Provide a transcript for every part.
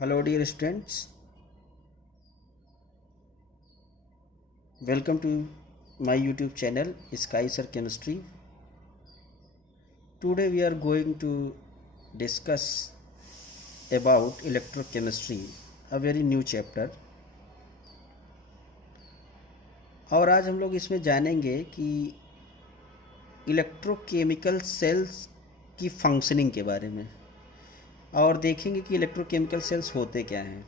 Hello, dear students. Welcome to my YouTube channel, Sky Sir Chemistry. Today, we are going to discuss about electrochemistry, a very new chapter. और आज हम लोग इसमें जानेंगे कि electrochemical cells की functioning के बारे में और देखेंगे कि इलेक्ट्रोकेमिकल सेल्स होते क्या हैं।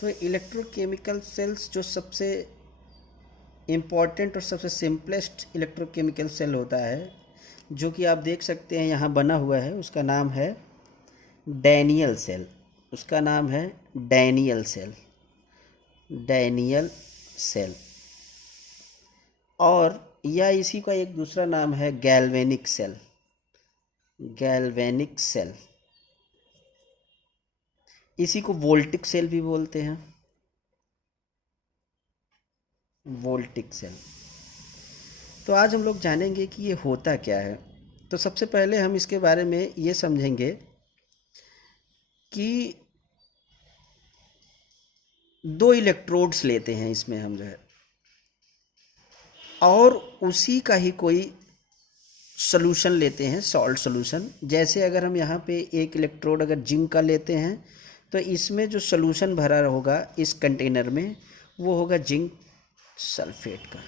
तो इलेक्ट्रोकेमिकल सेल्स जो सबसे इम्पॉर्टेंट और सबसे सिंपलेस्ट इलेक्ट्रोकेमिकल सेल होता है, जो कि आप देख सकते हैं यहाँ बना हुआ है, उसका नाम है डैनियल सेल। उसका नाम है डैनियल सेल, डैनियल सेल। और या इसी का एक दूसरा नाम है गैल्वेनिक सेल, गैल्वेनिक सेल। इसी को वोल्टिक सेल भी बोलते हैं, वोल्टिक सेल। तो आज हम लोग जानेंगे कि ये होता क्या है। तो सबसे पहले हम इसके बारे में ये समझेंगे कि दो इलेक्ट्रोड्स लेते हैं इसमें हम जो है, और उसी का ही कोई सॉल्यूशन लेते हैं, सॉल्ट सॉल्यूशन। जैसे अगर हम यहाँ पे एक इलेक्ट्रोड अगर जिंक का लेते हैं तो इसमें जो सॉल्यूशन भरा होगा इस कंटेनर में वो होगा जिंक सल्फेट का।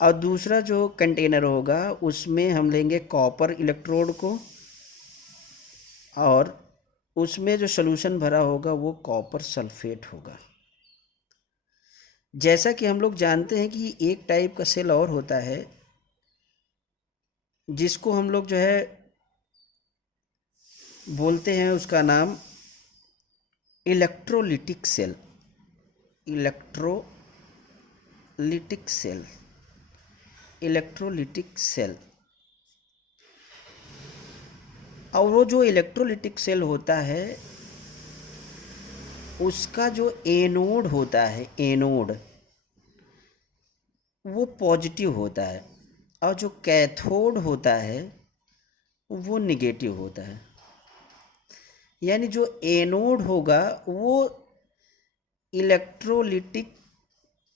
और दूसरा जो कंटेनर होगा उसमें हम लेंगे कॉपर इलेक्ट्रोड को, और उसमें जो सॉल्यूशन भरा होगा वो कॉपर सल्फेट होगा। जैसा कि हम लोग जानते हैं कि एक टाइप का सेल और होता है जिसको हम लोग जो है बोलते हैं, उसका नाम electrolytic cell, electrolytic cell, electrolytic cell. और वो जो इलेक्ट्रोलिटिक सेल होता है उसका जो एनोड होता है, एनोड वो पॉजिटिव होता है, और जो कैथोड होता है वो निगेटिव होता है। यानी जो एनोड होगा वो इलेक्ट्रोलिटिक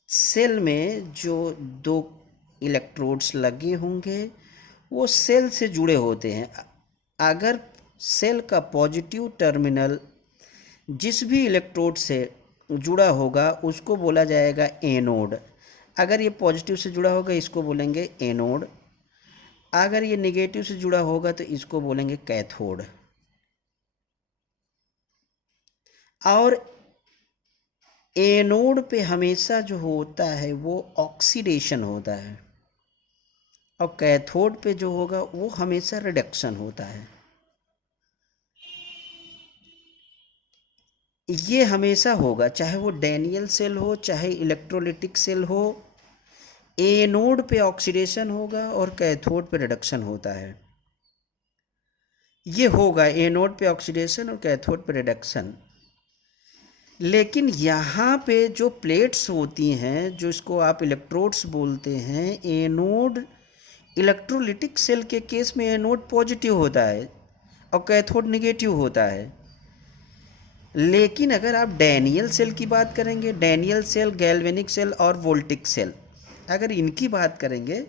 सेल में जो दो इलेक्ट्रोड्स लगे होंगे वो सेल से जुड़े होते हैं। अगर सेल का पॉजिटिव टर्मिनल जिस भी इलेक्ट्रोड से जुड़ा होगा उसको बोला जाएगा एनोड। अगर ये पॉजिटिव से जुड़ा होगा इसको बोलेंगे एनोड, अगर ये नेगेटिव से जुड़ा होगा तो इसको बोलेंगे कैथोड। और एनोड पे हमेशा जो होता है वो ऑक्सीडेशन होता है, और कैथोड पे जो होगा वो हमेशा रिडक्शन होता है। ये हमेशा होगा, चाहे वो डैनियल सेल हो चाहे इलेक्ट्रोलिटिक सेल हो। एनोड पे ऑक्सीडेशन होगा और कैथोड पे रिडक्शन होता है। ये होगा एनोड पे ऑक्सीडेशन और कैथोड पे रिडक्शन। लेकिन यहाँ पे जो प्लेट्स होती हैं, जो इसको आप इलेक्ट्रोड्स बोलते हैं, एनोड इलेक्ट्रोलिटिक सेल के केस में एनोड पॉजिटिव होता है और कैथोड नेगेटिव होता है। लेकिन अगर आप डैनियल सेल की बात करेंगे, डैनियल सेल, गैल्वेनिक सेल और वोल्टिक सेल, अगर इनकी बात करेंगे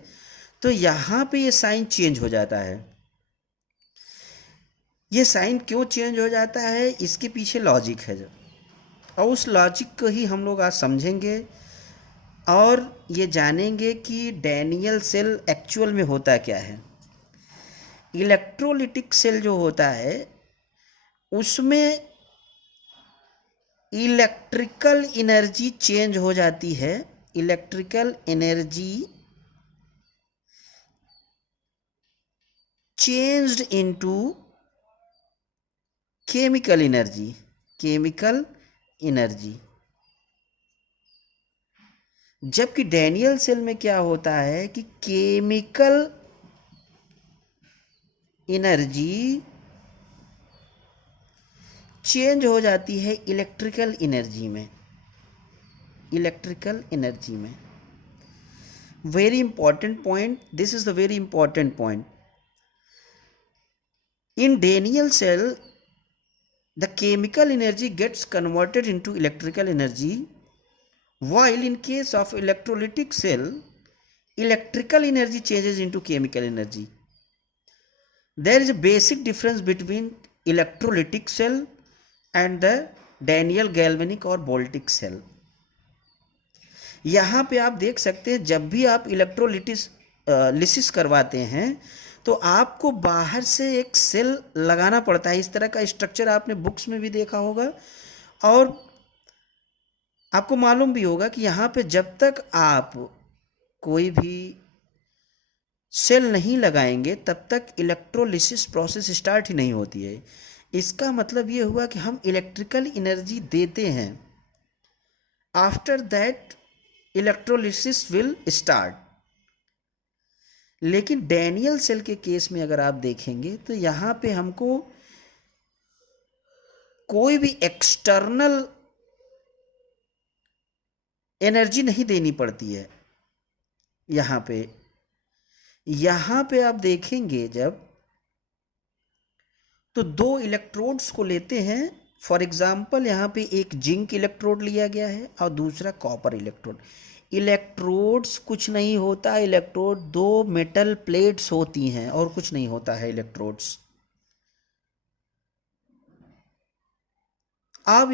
तो यहाँ पे ये साइन चेंज हो जाता है। ये साइन क्यों चेंज हो जाता है, इसके पीछे लॉजिक है जो, और उस लॉजिक को ही हम लोग आज समझेंगे और ये जानेंगे कि डैनियल सेल एक्चुअल में होता क्या है। इलेक्ट्रोलिटिक सेल जो होता है उसमें इलेक्ट्रिकल एनर्जी चेंज हो जाती है, electrical energy changed into chemical energy, chemical energy. जबकि डैनियल सेल में क्या होता है कि केमिकल एनर्जी चेंज हो जाती है इलेक्ट्रिकल एनर्जी में, इलेक्ट्रिकल एनर्जी में। Very important point, this is the very important point. In Daniell cell, the chemical energy gets converted into electrical energy, while in case of electrolytic cell, electrical energy changes into chemical energy. There is a basic difference between electrolytic cell and the Daniell galvanic और Voltaic cell. यहाँ पे आप देख सकते हैं जब भी आप लिसिस करवाते हैं तो आपको बाहर से एक सेल लगाना पड़ता है. इस तरह का स्ट्रक्चर आपने बुक्स में भी देखा होगा और आपको मालूम भी होगा कि यहाँ पे जब तक आप कोई भी सेल नहीं लगाएंगे तब तक इलेक्ट्रोलिसिस प्रोसेस स्टार्ट ही नहीं होती है. इसका मतलब ये हुआ कि हम इलेक्ट्रिकल एनर्जी देते हैं. After that electrolysis will start. लेकिन डैनियल सेल के केस में अगर आप देखेंगे तो यहाँ पे हमको कोई भी एक्सटर्नल एनर्जी नहीं देनी पड़ती है. यहाँ पे आप देखेंगे जब तो दो इलेक्ट्रोड्स को लेते हैं. फॉर एग्जाम्पल यहाँ पे एक जिंक इलेक्ट्रोड लिया गया है और दूसरा कॉपर इलेक्ट्रोड. इलेक्ट्रोड्स कुछ नहीं होता. इलेक्ट्रोड दो मेटल प्लेट्स होती हैं और कुछ नहीं होता है इलेक्ट्रोड्स. अब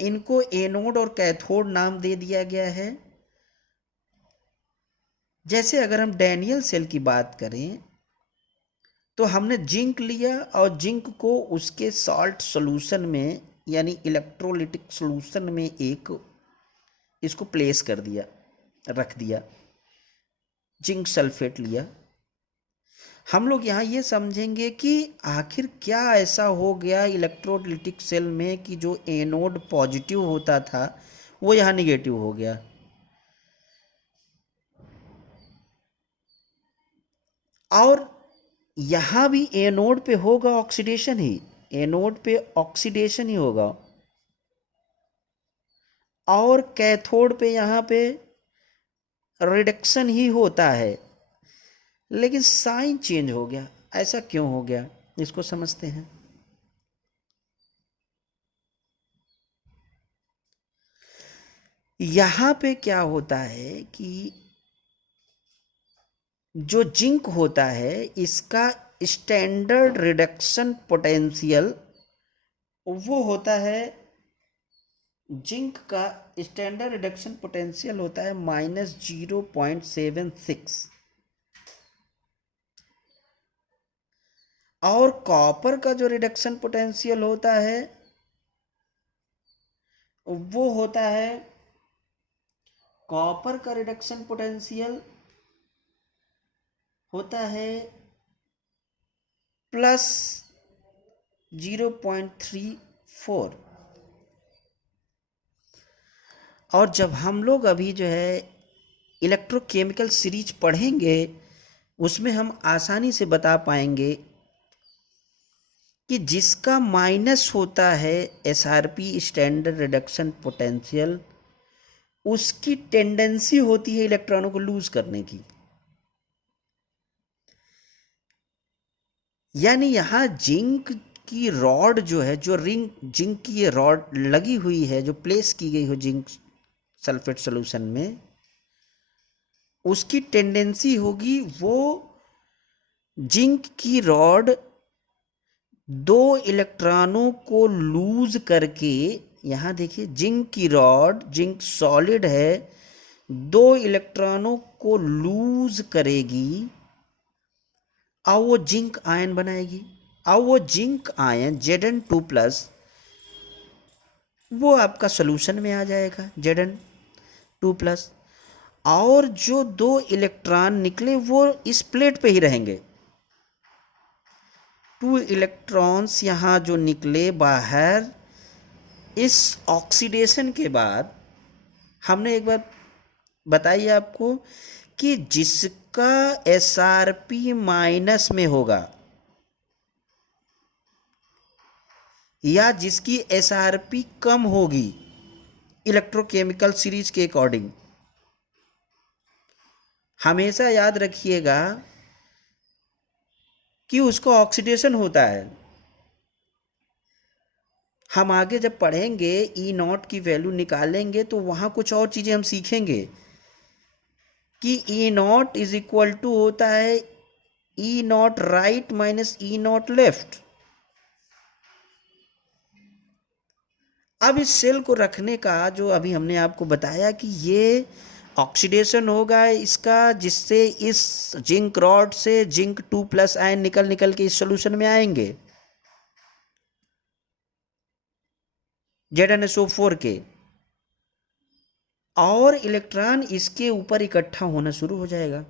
इनको एनोड और कैथोड नाम दे दिया गया है. जैसे अगर हम डैनियल सेल की बात करें तो हमने जिंक लिया और जिंक को उसके सॉल्ट सॉल्यूशन में यानी इलेक्ट्रोलिटिक सॉल्यूशन में एक इसको प्लेस कर दिया, रख दिया. जिंक सल्फेट लिया. हम लोग यहाँ ये समझेंगे कि आखिर क्या ऐसा हो गया इलेक्ट्रोलिटिक सेल में कि जो एनोड पॉजिटिव होता था वो यहाँ निगेटिव हो गया. और यहाँ भी एनोड पे होगा ऑक्सीडेशन ही. एनोड पे ऑक्सीडेशन ही होगा और कैथोड पे यहाँ पे रिडक्शन ही होता है. लेकिन साइन चेंज हो गया. ऐसा क्यों हो गया इसको समझते हैं. यहाँ पे क्या होता है कि जो जिंक होता है इसका स्टैंडर्ड रिडक्शन पोटेंशियल वो होता है, जिंक का स्टैंडर्ड रिडक्शन पोटेंशियल होता है -0.76 और कॉपर का जो रिडक्शन पोटेंशियल होता है वो होता है, कॉपर का रिडक्शन पोटेंशियल होता है +0.34. और जब हम लोग अभी जो है इलेक्ट्रोकेमिकल सीरीज पढ़ेंगे उसमें हम आसानी से बता पाएंगे कि जिसका माइनस होता है एसआरपी स्टैंडर्ड रिडक्शन पोटेंशियल उसकी टेंडेंसी होती है इलेक्ट्रॉनों को लूज करने की. यानी यहाँ जिंक की रॉड जो है, जो रिंग जिंक की ये रॉड लगी हुई है जो प्लेस की गई हो जिंक सल्फेट सॉल्यूशन में, उसकी टेंडेंसी होगी वो जिंक की रॉड दो इलेक्ट्रॉनों को लूज करके, यहाँ देखिए जिंक की रॉड, जिंक सॉलिड है, दो इलेक्ट्रॉनों को लूज करेगी और वो जिंक आयन बनाएगी. और वो जिंक आयन Zn2+ वो आपका सॉल्यूशन में आ जाएगा Zn2+. और जो दो इलेक्ट्रॉन निकले वो इस प्लेट पे ही रहेंगे. 2 इलेक्ट्रॉन्स यहाँ जो निकले बाहर इस ऑक्सीडेशन के बाद, हमने एक बार बताइए आपको कि जिसका एसआरपी माइनस में होगा या जिसकी एसआरपी कम होगी इलेक्ट्रोकेमिकल सीरीज के अकॉर्डिंग, हमेशा याद रखिएगा कि उसका ऑक्सीडेशन होता है। हम आगे जब पढ़ेंगे ई नॉट की वैल्यू निकालेंगे तो वहाँ कुछ और चीज़ें हम सीखेंगे कि E naught is equal to होता है E naught right minus E naught left. अब इस सेल को रखने का जो अभी हमने आपको बताया कि ये ऑक्सीडेशन होगा इसका, जिससे इस जिंक रॉड से जिंक 2+ आयन निकल निकल के इस सोल्यूशन में आएंगे ZnSO4 के, और इलेक्ट्रॉन इसके ऊपर इकट्ठा होना शुरू हो जाएगा।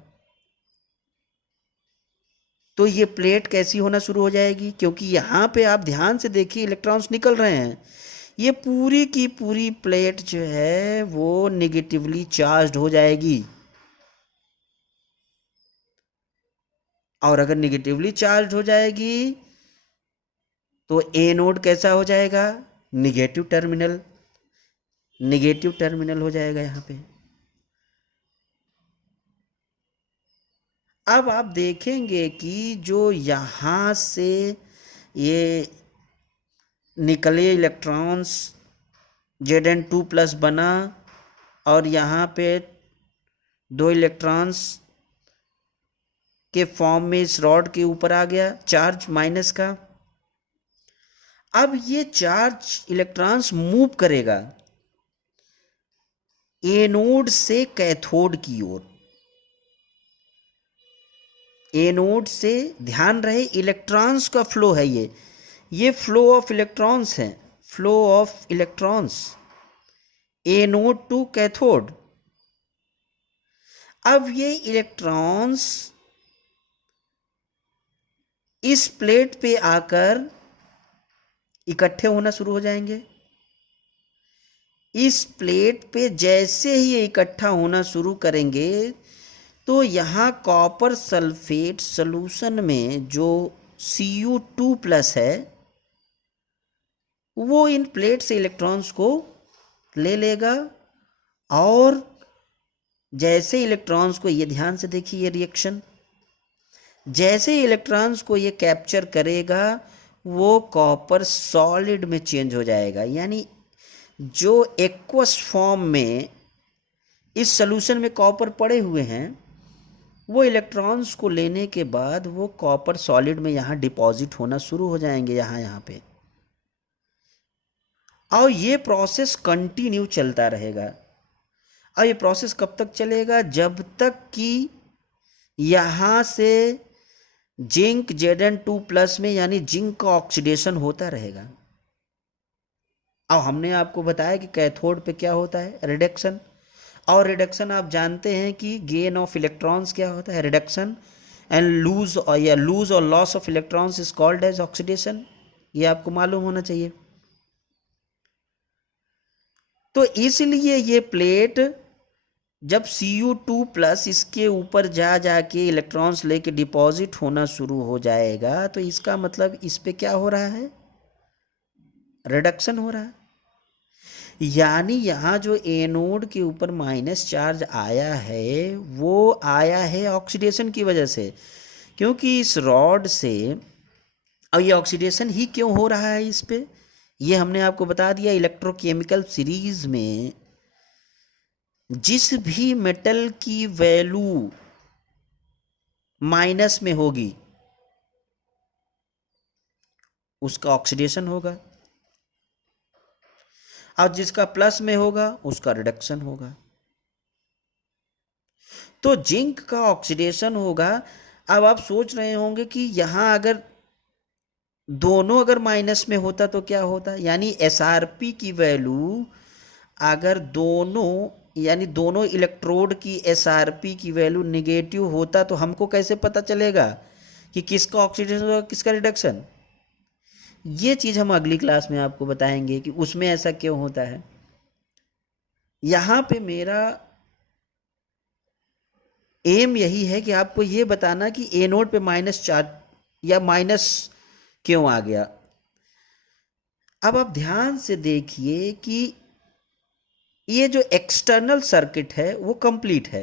तो ये प्लेट कैसी होना शुरू हो जाएगी, क्योंकि यहाँ पे आप ध्यान से देखिए इलेक्ट्रॉन्स निकल रहे हैं, ये पूरी की पूरी प्लेट जो है वो निगेटिवली चार्ज्ड हो जाएगी। और अगर निगेटिवली चार्ज हो जाएगी तो एनोड कैसा हो जाएगा, निगेटिव टर्मिनल, निगेटिव टर्मिनल हो जाएगा यहाँ पे। अब आप देखेंगे कि जो यहाँ से ये निकले इलेक्ट्रॉन्स Zn2+ बना और यहाँ पे 2 इलेक्ट्रॉन्स के फॉर्म में इस रॉड के ऊपर आ गया चार्ज माइनस का। अब ये चार्ज इलेक्ट्रॉन्स मूव करेगा एनोड से कैथोड की ओर। एनोड से, ध्यान रहे इलेक्ट्रॉन्स का फ्लो है ये फ्लो ऑफ इलेक्ट्रॉन्स है, flow of electrons anode to cathode. अब ये इलेक्ट्रॉन्स इस प्लेट पे आकर इकट्ठे होना शुरू हो जाएंगे। इस प्लेट पे जैसे ही ये इकट्ठा होना शुरू करेंगे तो यहाँ कॉपर सल्फेट सॉल्यूशन में जो Cu2+ है वो इन प्लेट से इलेक्ट्रॉन्स को ले लेगा, और जैसे इलेक्ट्रॉन्स को, ये ध्यान से देखिए ये रिएक्शन, जैसे इलेक्ट्रॉन्स को ये कैप्चर करेगा वो कॉपर सॉलिड में चेंज हो जाएगा। यानी जो एक्वस फॉर्म में इस सॉल्यूशन में कॉपर पड़े हुए हैं वो इलेक्ट्रॉन्स को लेने के बाद वो कॉपर सॉलिड में यहाँ डिपॉजिट होना शुरू हो जाएंगे यहाँ पे। और ये प्रोसेस कंटिन्यू चलता रहेगा। और ये प्रोसेस कब तक चलेगा, जब तक कि यहाँ से जिंक Zn2+ में यानी जिंक का ऑक्सीडेशन होता रहेगा। अब हमने आपको बताया कि कैथोड पे क्या होता है, रिडक्शन। और रिडक्शन आप जानते हैं कि गेन ऑफ इलेक्ट्रॉन्स क्या होता है, रिडक्शन, एंड लूज और loss of electrons is called as oxidation. ये आपको मालूम होना चाहिए। तो इसलिए ये प्लेट जब Cu2+ इसके ऊपर जाके इलेक्ट्रॉन्स लेके डिपॉजिट होना शुरू हो जाएगा तो इसका मतलब इस पे क्या हो रहा है, रिडक्शन हो रहा है। यानी यहाँ जो एनोड के ऊपर माइनस चार्ज आया है वो आया है ऑक्सीडेशन की वजह से, क्योंकि इस रॉड से, अब ये ऑक्सीडेशन ही क्यों हो रहा है इस पे, ये हमने आपको बता दिया। इलेक्ट्रोकेमिकल सीरीज में जिस भी मेटल की वैल्यू माइनस में होगी उसका ऑक्सीडेशन होगा, और जिसका प्लस में होगा उसका रिडक्शन होगा। तो जिंक का ऑक्सीडेशन होगा। अब आप सोच रहे होंगे कि यहाँ अगर दोनों अगर माइनस में होता तो क्या होता, यानी SrP की वैल्यू अगर दोनों, यानी दोनों इलेक्ट्रोड की SrP की वैल्यू निगेटिव होता तो हमको कैसे पता चलेगा कि किसका ऑक्सीडेशन होगा किसका रिडक्शन। ये चीज़ हम अगली क्लास में आपको बताएंगे कि उसमें ऐसा क्यों होता है। यहाँ पे मेरा एम यही है कि आपको ये बताना कि एनोड पे माइनस चार्ज या माइनस क्यों आ गया। अब आप ध्यान से देखिए कि ये जो एक्सटर्नल सर्किट है वो कंप्लीट है।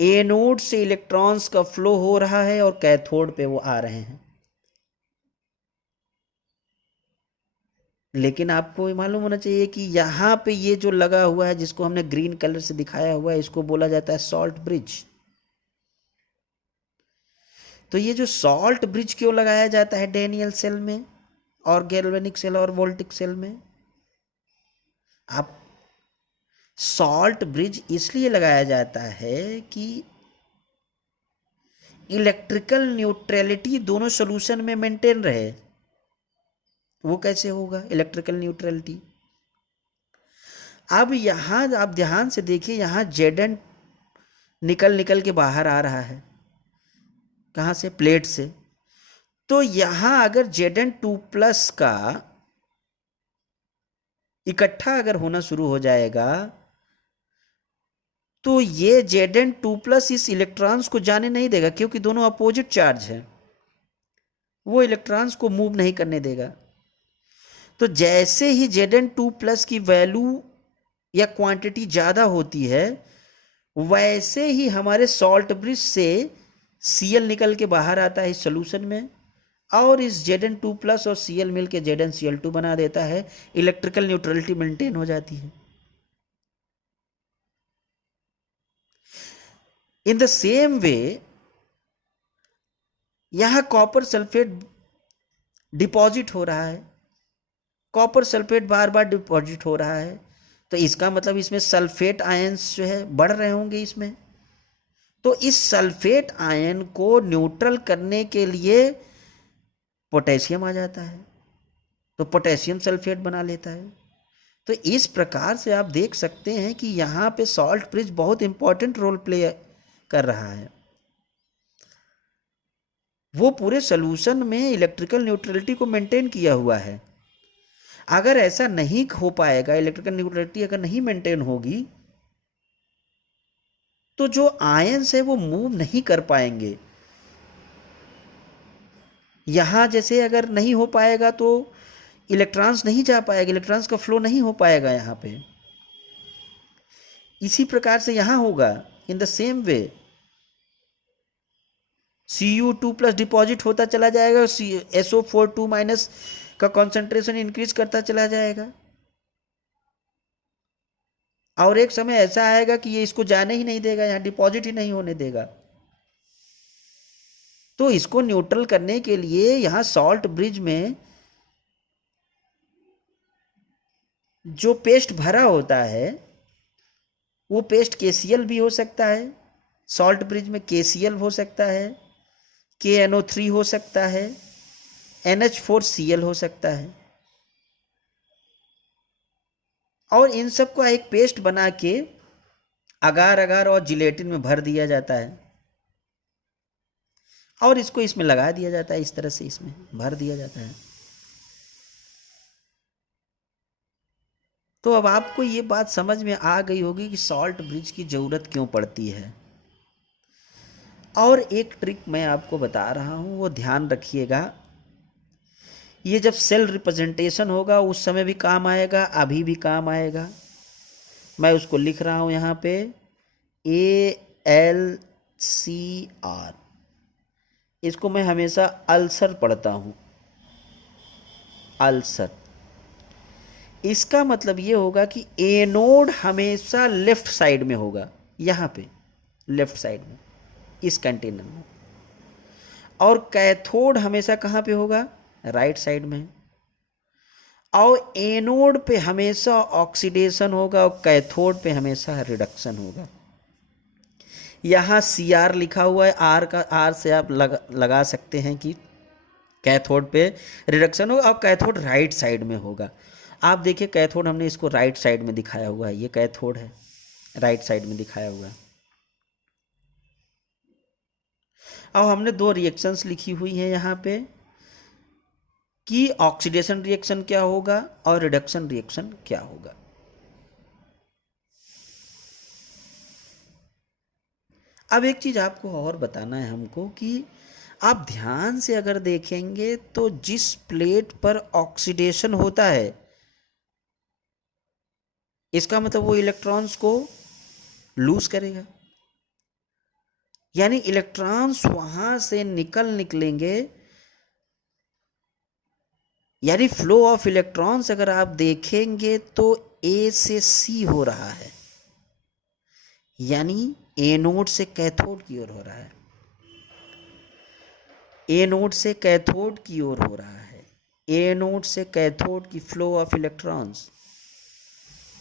एनोड से इलेक्ट्रॉन्स का फ्लो हो रहा है और कैथोड पे वो आ रहे हैं। लेकिन आपको ये मालूम होना चाहिए कि यहाँ पे ये जो लगा हुआ है जिसको हमने ग्रीन कलर से दिखाया हुआ है इसको बोला जाता है सॉल्ट ब्रिज। तो ये जो सॉल्ट ब्रिज क्यों लगाया जाता है डैनियल सेल में और गैल्वेनिक सेल और वोल्टिक सेल में? आप सॉल्ट ब्रिज इसलिए लगाया जाता है कि इलेक्ट्रिकल न्यूट्रलिटी दोनों सॉल्यूशन में मेंटेन रहे। वो कैसे होगा इलेक्ट्रिकल न्यूट्रलिटी? अब यहाँ आप ध्यान से देखिए, यहाँ जेडन निकल निकल के बाहर आ रहा है। कहाँ से? प्लेट से। तो यहाँ अगर Zn2+ का इकट्ठा अगर होना शुरू हो जाएगा तो ये Zn2+ इस इलेक्ट्रॉन्स को जाने नहीं देगा, क्योंकि दोनों अपोजिट चार्ज है, वो इलेक्ट्रॉन्स को मूव नहीं करने देगा। तो जैसे ही Zn2+ की वैल्यू या क्वांटिटी ज़्यादा होती है वैसे ही हमारे सॉल्ट ब्रिज से Cl निकल के बाहर आता है इस सोल्यूशन में, और इस Zn2+ और Cl मिल के ZnCl2 बना देता है। इलेक्ट्रिकल न्यूट्रलिटी मेंटेन हो जाती है। इन द सेम वे यहां कॉपर सल्फेट डिपॉजिट हो रहा है, कॉपर सल्फेट बार बार डिपॉजिट हो रहा है, तो इसका मतलब इसमें सल्फेट आयंस जो है बढ़ रहे होंगे इसमें। तो इस सल्फेट आयन को न्यूट्रल करने के लिए पोटेशियम आ जाता है, तो पोटेशियम सल्फेट बना लेता है। तो इस प्रकार से आप देख सकते हैं कि यहाँ पे सॉल्ट ब्रिज बहुत इंपॉर्टेंट रोल प्ले कर रहा है। वो पूरे सॉल्यूशन में इलेक्ट्रिकल न्यूट्रलिटी को मेंटेन किया हुआ है। अगर ऐसा नहीं हो पाएगा, इलेक्ट्रिकल न्यूट्रलिटी अगर नहीं मेंटेन होगी तो जो आयंस है वो मूव नहीं कर पाएंगे। यहाँ जैसे अगर नहीं हो पाएगा तो इलेक्ट्रॉन्स नहीं जा पाएगा, इलेक्ट्रॉन्स का फ्लो नहीं हो पाएगा यहाँ पे। इसी प्रकार से यहाँ होगा। In the same way Cu2+ deposit होता चला जाएगा, SO4 2- का कॉन्सेंट्रेशन इंक्रीज करता चला जाएगा, और एक समय ऐसा आएगा कि ये इसको जाने ही नहीं देगा, यहाँ डिपॉजिट ही नहीं होने देगा। तो इसको न्यूट्रल करने के लिए यहाँ सॉल्ट ब्रिज में जो पेस्ट भरा होता है वो पेस्ट KCl भी हो सकता है, सॉल्ट ब्रिज में KCl हो सकता है, KNO3 हो सकता है, NH4Cl हो सकता है, और इन सब को एक पेस्ट बना के अगार अगार और जिलेटिन में भर दिया जाता है और इसको इसमें लगा दिया जाता है। इस तरह से इसमें भर दिया जाता है। तो अब आपको ये बात समझ में आ गई होगी कि सॉल्ट ब्रिज की ज़रूरत क्यों पड़ती है। और एक ट्रिक मैं आपको बता रहा हूँ, वो ध्यान रखिएगा। ये जब सेल रिप्रेजेंटेशन होगा उस समय भी काम आएगा, अभी भी काम आएगा। मैं उसको लिख रहा हूँ यहाँ पे ALCR। इसको मैं हमेशा अल्सर पढ़ता हूँ, अल्सर। इसका मतलब ये होगा कि एनोड हमेशा लेफ्ट साइड में होगा, यहाँ पे लेफ्ट साइड में इस कंटेनर में, और कैथोड हमेशा कहाँ पे होगा? राइट साइड में। और एनोड पे हमेशा ऑक्सीडेशन होगा और कैथोड पे हमेशा रिडक्शन होगा। यहाँ CR लिखा हुआ है, R से आप लगा सकते हैं कि कैथोड पे रिडक्शन होगा और कैथोड राइट साइड में होगा। आप देखिए कैथोड हमने इसको राइट साइड में दिखाया हुआ है, ये कैथोड है, राइट साइड में दिखाया हुआ है। अब हमने 2 रिएक्शंस लिखी हुई हैं यहाँ पे कि ऑक्सीडेशन रिएक्शन क्या होगा और रिडक्शन रिएक्शन क्या होगा। अब एक चीज़ आपको और बताना है हमको कि आप ध्यान से अगर देखेंगे तो जिस प्लेट पर ऑक्सीडेशन होता है इसका मतलब वो इलेक्ट्रॉन्स को लूज करेगा, यानी इलेक्ट्रॉन्स वहां से निकलेंगे यानी फ्लो ऑफ इलेक्ट्रॉन्स अगर आप देखेंगे तो ए से सी हो रहा है, यानी एनोड से कैथोड की ओर हो रहा है, एनोड से कैथोड की ओर हो रहा है, एनोड से कैथोड की फ्लो ऑफ इलेक्ट्रॉन्स।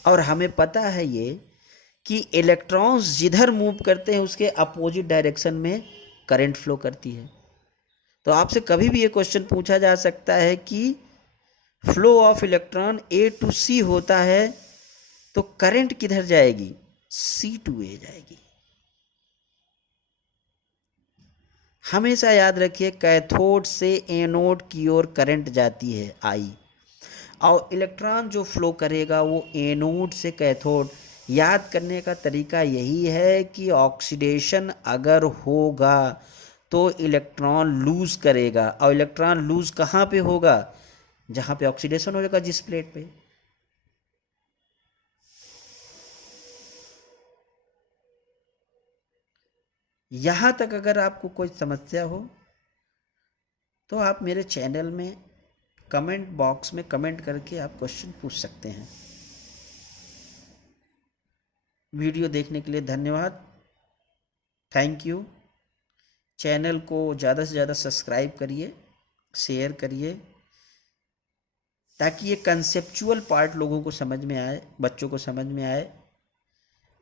और हमें पता है ये कि इलेक्ट्रॉन्स जिधर मूव करते हैं उसके अपोजिट डायरेक्शन में करंट फ्लो करती है। तो आपसे कभी भी ये क्वेश्चन पूछा जा सकता है कि flow of electron A to C होता है तो करंट किधर जाएगी, सी टू ए जाएगी। हमेशा याद रखिए कैथोड से एनोड की ओर करंट जाती है आई, और इलेक्ट्रॉन जो फ्लो करेगा वो एनोड से कैथोड। याद करने का तरीका यही है कि ऑक्सीडेशन अगर होगा तो इलेक्ट्रॉन लूज करेगा, और इलेक्ट्रॉन लूज कहाँ पे होगा, जहाँ पे ऑक्सीडेशन होगा, जिस प्लेट पे। यहाँ तक अगर आपको कोई समस्या हो तो आप मेरे चैनल में कमेंट बॉक्स में कमेंट करके आप क्वेश्चन पूछ सकते हैं। वीडियो देखने के लिए धन्यवाद, थैंक यू। चैनल को ज़्यादा से ज़्यादा सब्सक्राइब करिए, शेयर करिए, ताकि ये कंसेप्चुअल पार्ट लोगों को समझ में आए, बच्चों को समझ में आए।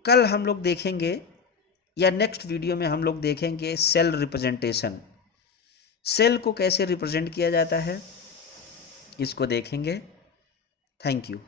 कल हम लोग देखेंगे या नेक्स्ट वीडियो में हम लोग देखेंगे सेल रिप्रेजेंटेशन, सेल को कैसे रिप्रेजेंट किया जाता है, इसको देखेंगे। Thank you.